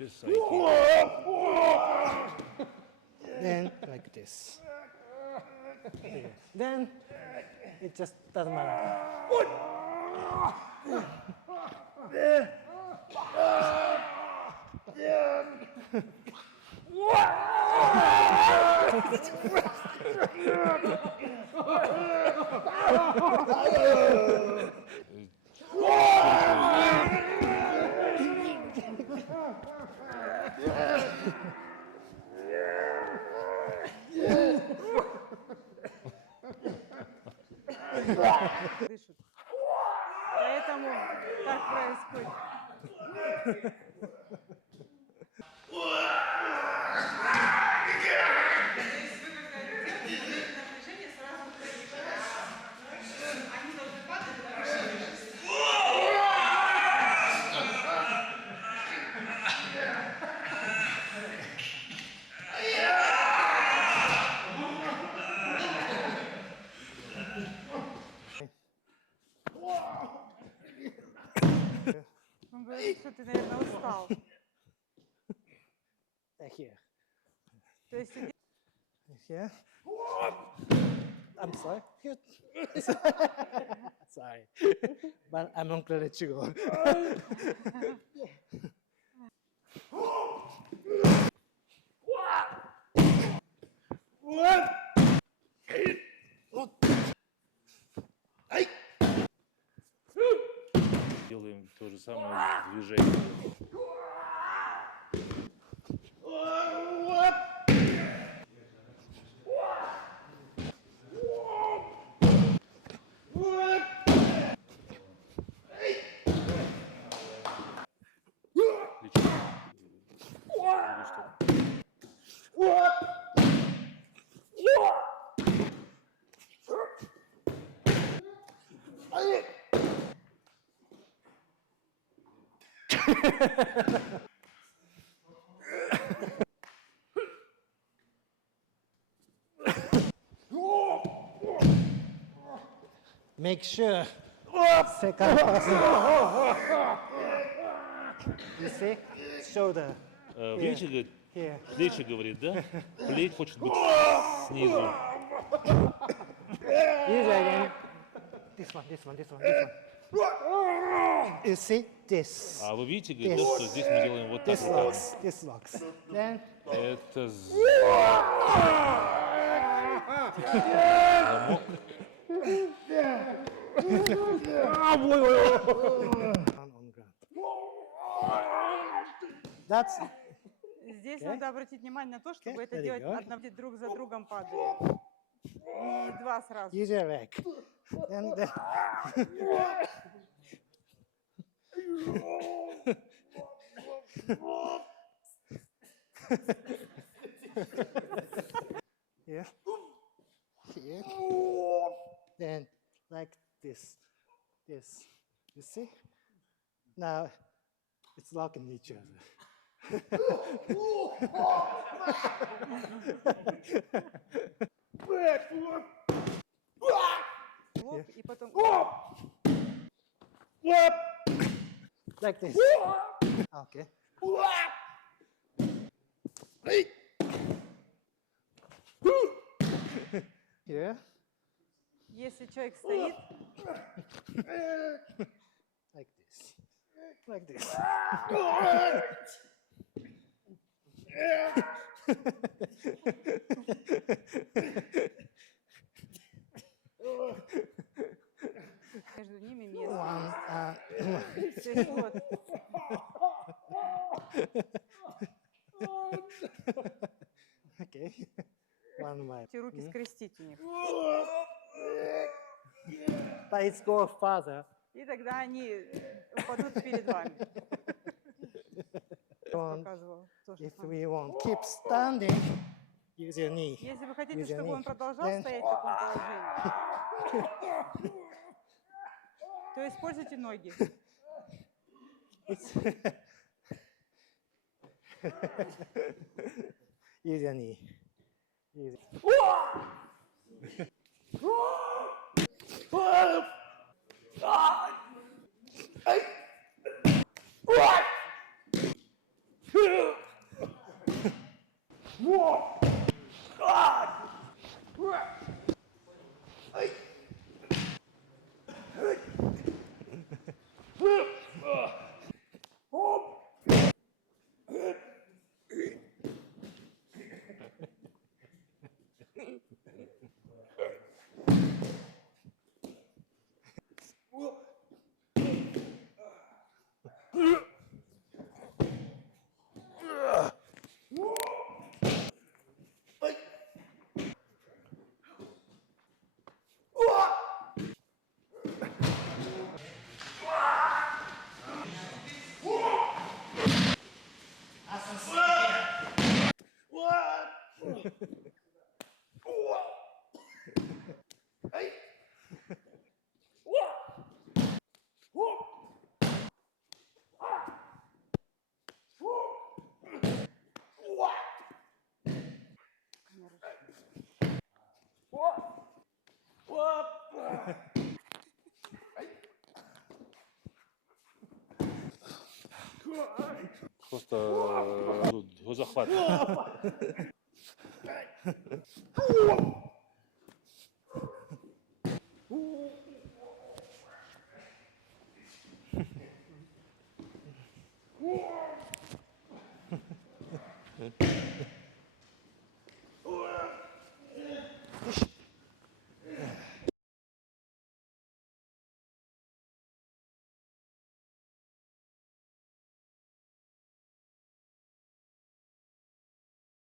This Aikido. Then like this. Then it just doesn't matter. Дышит. Поэтому так происходит. Он говорит, что ты, наверное, устал. Here. То есть Here. I'm sorry. Here. Sorry. But I'm not gonna let you go. Делаем то же самое движение. Make sure second person. You see? Shoulder. Видите, говорит, Here. плечи, говорит, да? Плечь хочет быть снизу. Usually again. This one. You see? This. А вы видите, говорит, да, что здесь мы делаем вот так This руками. locks. This locks. Then Это on ground. That's здесь надо обратить внимание на то, чтобы это there you делать go. одновременно друг за другом падая. Не два сразу. use your leg. Then here. Here. Then like this. This. You see? Now it's locking each other. Лоб, и потом... Like this. Okay. Here. Если человек стоит, Like this. Like this. между ними место. One, То есть вот, okay. One way. эти руки скрестить у них. But it's go further. И тогда они упадут перед вами. Показывал то же If самое. we want keep standing, use your knee. Если вы хотите, Use your чтобы он knee. продолжал Then- стоять в таком положении, то используйте ноги. It's use your knee. Use it. Просто его захват.